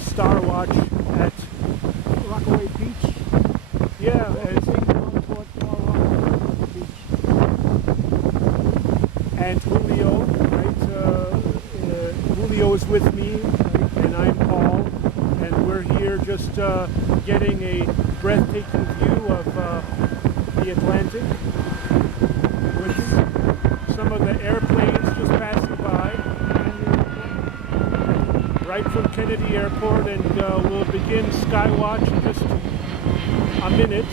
Star Watch at Rockaway Beach. yeah, and Julio, right? Julio is with me, and I'm Paul, and we're here just getting a breathtaking view of the Atlantic with some of the airplanes just passing by right from Kennedy Airport, and we'll begin Skywatch in just a minute,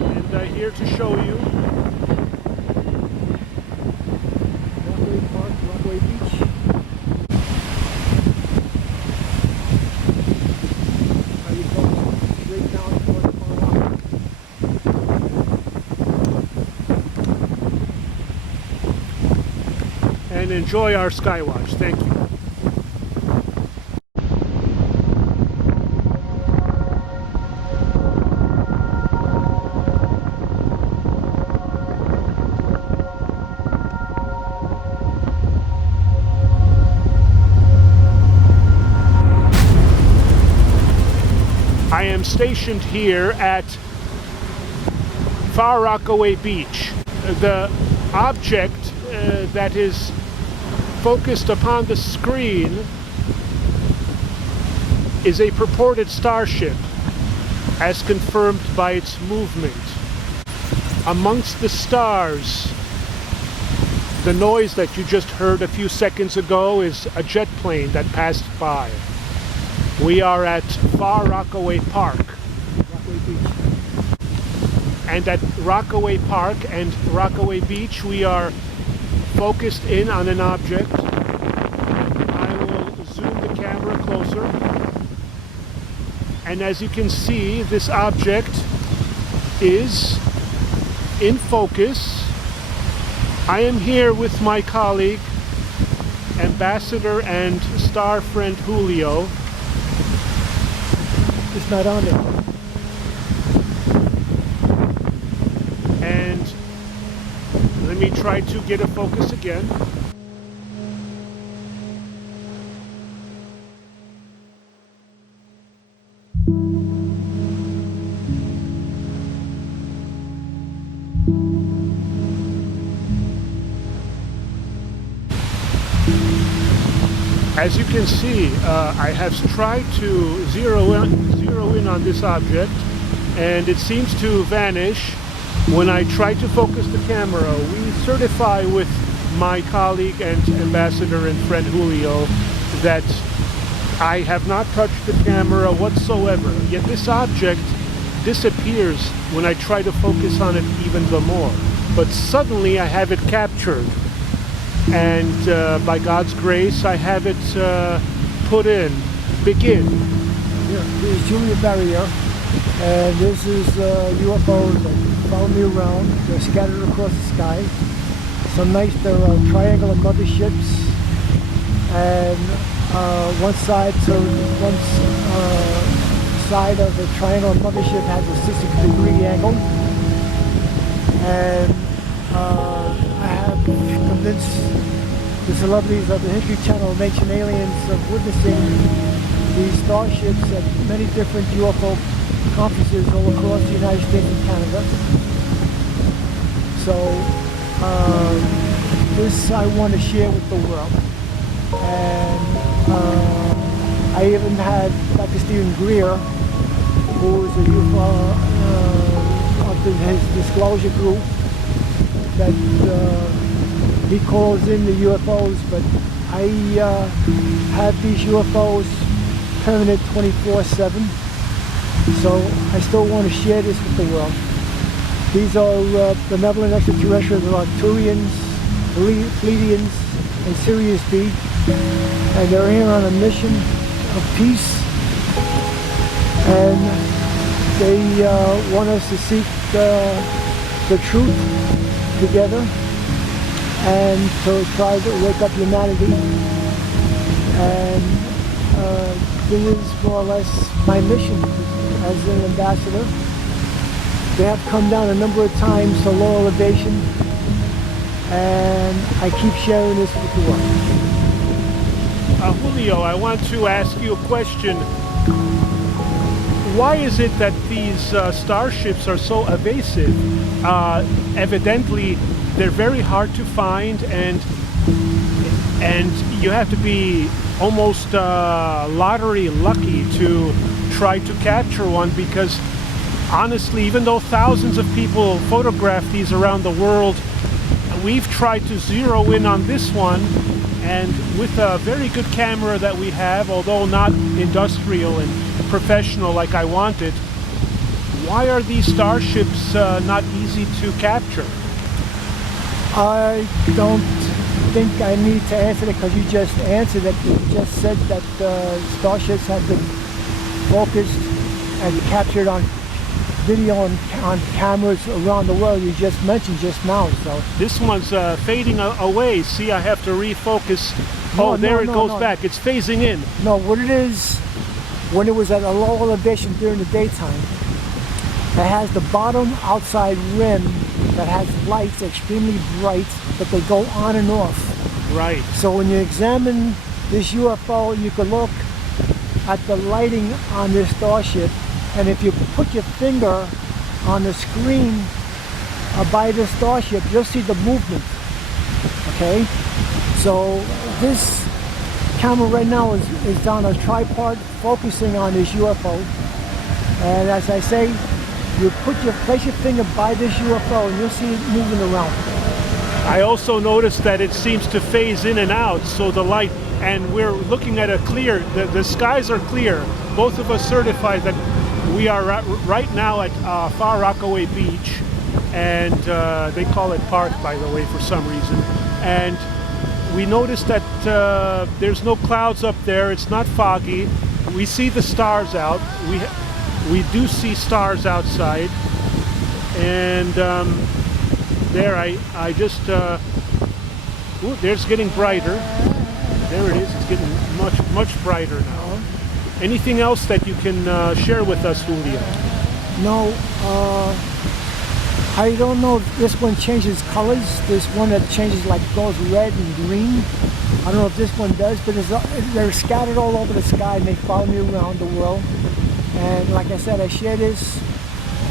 and here to show you Rockaway Park, Rockaway Beach. How you go straight down towards Far Rock. and enjoy our Skywatch. Thank you. I am stationed here at Far Rockaway Beach. The object that is focused upon the screen is a purported starship, as confirmed by its movement. Amongst the stars, the noise that you just heard a few seconds ago is a jet plane that passed by. We are at Far Rockaway Park. Rockaway Beach. And at Rockaway Park and Rockaway Beach, we are focused in on an object. I will zoom the camera closer. And as you can see, this object is in focus. I am here with my colleague, Ambassador and star friend Julio. It's not on there. And let me try to get a focus again. As you can see, I have tried to zero in on this object, and it seems to vanish when I try to focus the camera. We certify with my colleague and ambassador and friend Julio that I have not touched the camera whatsoever, yet this object disappears when I try to focus on it even the more. But suddenly I have it captured, and by God's grace I have it put in. Begin. Here, this is Julia Barrier, and this is UFOs that follow me around. They're scattered across the sky. Some nights they're triangular motherships, and one side of the triangular mothership has a 60-degree angle, and I have convinced the celebrities of the History Channel of Ancient Aliens of witnessing these starships at many different UFO conferences all across the United States and Canada. So this I want to share with the world. And I even had Dr. Stephen Greer, who is a UFO of his disclosure group, that he calls in the UFOs, but I have these UFOs permanent 24/7, so I still want to share this with the world. These are benevolent extraterrestrials, Arcturians, Pleiadians, and Sirius B, and they're here on a mission of peace, and they want us to seek the truth together and to try to wake up humanity. And this is more or less my mission as an ambassador. They have come down a number of times to low elevation, and I keep sharing this with the world. Julio, I want to ask you a question why is it that these starships are so evasive? Evidently, they're very hard to find, and you have to be almost lottery lucky to try to capture one, because honestly, even though thousands of people photograph these around the world, we've tried to zero in on this one, and with a very good camera that we have, although not industrial and professional like I wanted, why are these starships not easy to capture? I don't think I need to answer it, because you just answered it. You just said that starships have been focused and captured on video and on cameras around the world. You just mentioned just now. So this one's fading away. See, I have to refocus. Oh, there it goes back. It's phasing in. No, what it is, when it was at a low elevation during the daytime, it has the bottom outside rim that has lights extremely bright, but they go on and off. Right. So when you examine this UFO, you can look at the lighting on this starship, and if you put your finger on the screen by the starship, you'll see the movement. Okay? So this camera right now is on a tripod focusing on this UFO. And as I say, you place your finger by this UFO and you'll see it moving around. I also noticed that it seems to phase in and out, so the light, and we're looking at a clear, the skies are clear. Both of us certify that we are right now at Far Rockaway Beach, and they call it Park, by the way, for some reason. And we noticed that there's no clouds up there, it's not foggy. We see the stars out. We do see stars outside, and there I just ooh, there's getting brighter. There it is. It's getting much brighter now. Anything else that you can share with us, Julio? No, I don't know if this one changes colors. There's one that changes, like goes red and green. I don't know if this one does, but they're scattered all over the sky and they follow me around the world. And like I said, I share this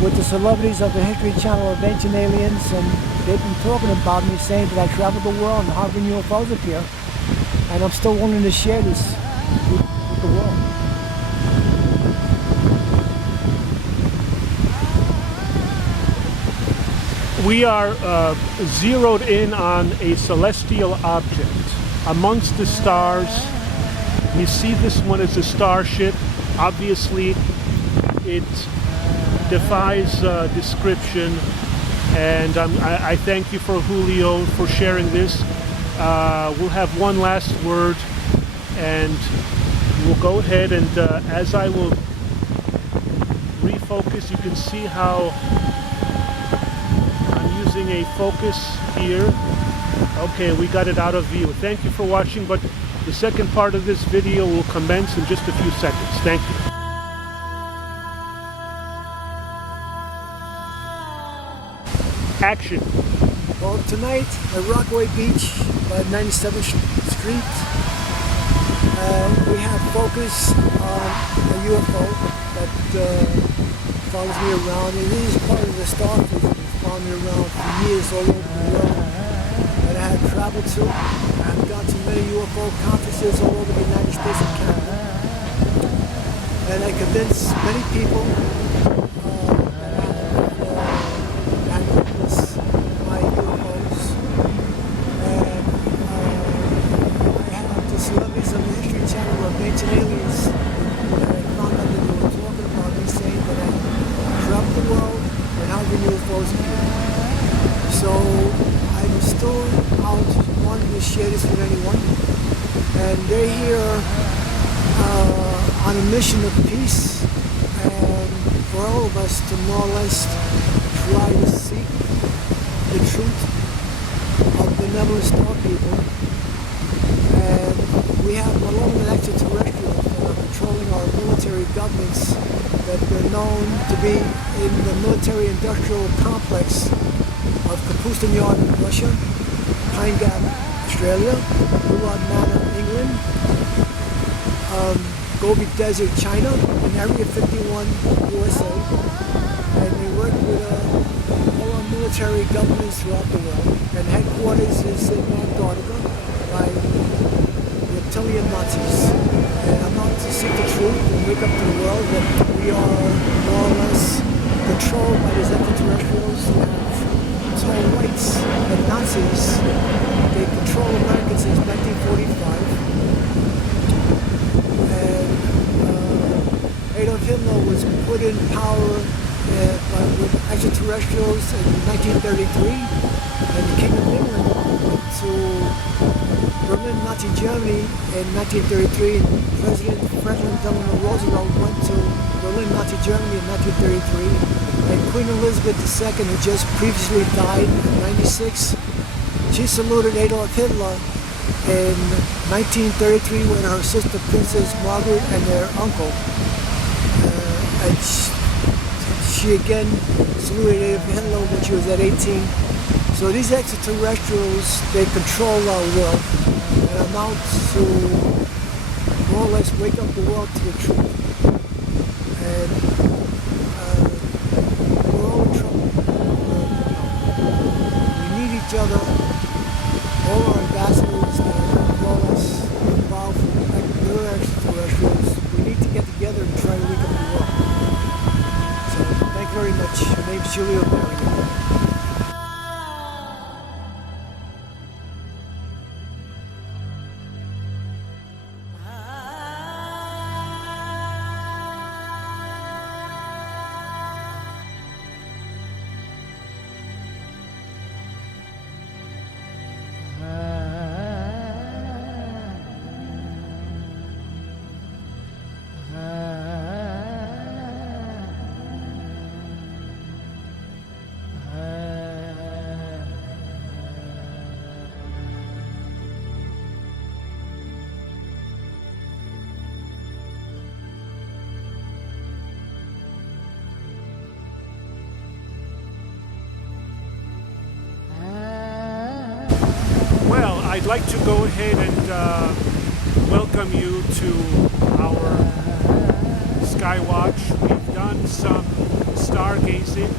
with the celebrities of the History Channel of Ancient Aliens, and they've been talking about me, saying that I traveled the world and hovering UFOs appear. And I'm still willing to share this with the world. We are zeroed in on a celestial object amongst the stars. We see this one as a starship. Obviously, it defies description, and I thank you for Julio for sharing this. We'll have one last word, and we'll go ahead and as I will refocus, you can see how I'm using a focus here. Okay, we got it out of view. Thank you for watching, but the second part of this video will commence in just a few seconds. Thank you. Action. Well, tonight at Rockaway Beach, 97th Street, we have focus on a UFO that follows me around. It is part of the starfleet that has followed me around for years all over the world that I have traveled to. I've gone to many UFO conferences all over the United States and Canada. And I convinced many people that I witnessed my UFOs. And I have the celebrities of the History Channel of Ancient Aliens that I found out that they were talking about me, saying that I traveled the world and how the UFOs appear. So I'm still out wanting to share this with anyone. And they're here on a mission of peace, and for all of us to more or less try to seek the truth of benevolent star people. And we have malevolent extraterrestrials that are controlling our military governments, that they're known to be in the military-industrial complex of Kapustin Yard in Russia, Pine Gap, Australia, Bullard Manor, England, Gobi Desert, China, in Area 51, USA. And they work with all our military governments throughout the world. And headquarters is in Antarctica by reptilian Nazis. And I'm out to seek the truth and wake up to the world that we are more or less controlled by these extraterrestrials who have told whites and Nazis. They control America since 1945. And Adolf Hitler was put in power with extraterrestrials in 1933, and the King of England went to Berlin, Nazi Germany in 1933. President Franklin Delano Roosevelt went to Berlin, Nazi Germany in 1933, and Queen Elizabeth II, who just previously died in 96, she saluted Adolf Hitler in 1933 with her sister Princess Margaret and their uncle. And she again saluted Adolf Hitler when she was at 18. So these extraterrestrials, they control our world. And I'm out to more or less wake up the world to the truth. And we're all in trouble. We need each other. All our ambassadors and all us involved, like the extraterrestrials, we need to get together and try to wake up the world. So, thank you very much. My name's Julio Mario. Well, I'd like to go ahead and welcome you to our Skywatch. We've done some stargazing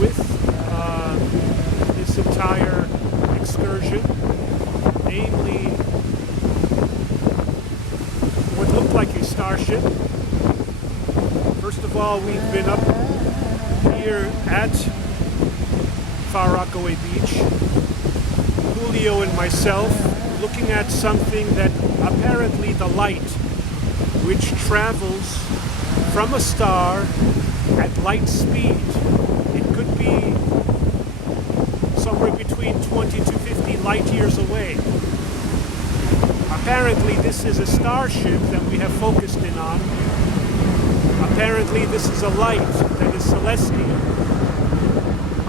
with this entire excursion, namely what looked like a starship. First of all, we've been up here at Far Rockaway Beach, Julio and myself, looking at something that apparently the light, which travels from a star at light speed, it could be somewhere between 20 to 50 light years away. Apparently this is a starship that we have focused in on. Apparently this is a light that is celestial.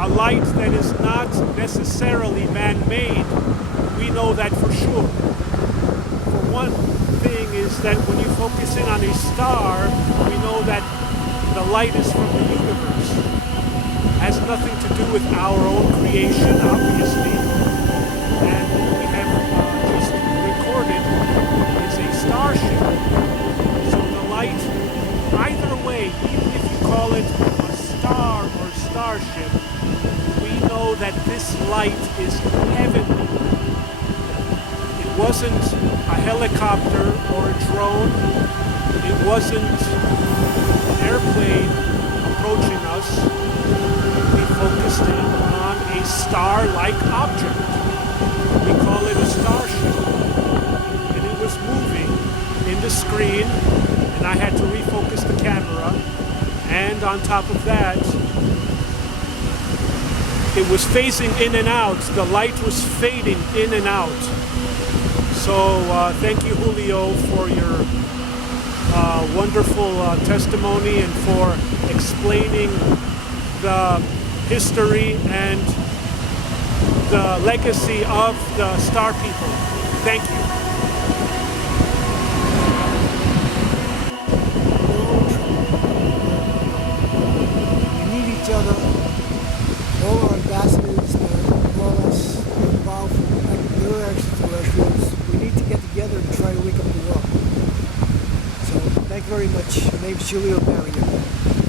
A light that is not necessarily man-made. We know that for sure. For one thing is that when you focus in on a star, we know that the light is from the universe. It has nothing to do with our own creation, obviously. And we have just recorded is a starship. So the light, either way, even if you call it a star or starship, know that this light is heavenly. It wasn't a helicopter or a drone. It wasn't an airplane approaching us. We focused in on a star-like object. We call it a starship. And it was moving in the screen, and I had to refocus the camera. And on top of that, it was phasing in and out. The light was fading in and out. So thank you, Julio, for your wonderful testimony and for explaining the history and the legacy of the Star People. Thank you. We need each other. All our ambassadors and all us involved, like the extraterrestrials, we need to get together and try to wake up the world. very much. Her name's Julia Marion.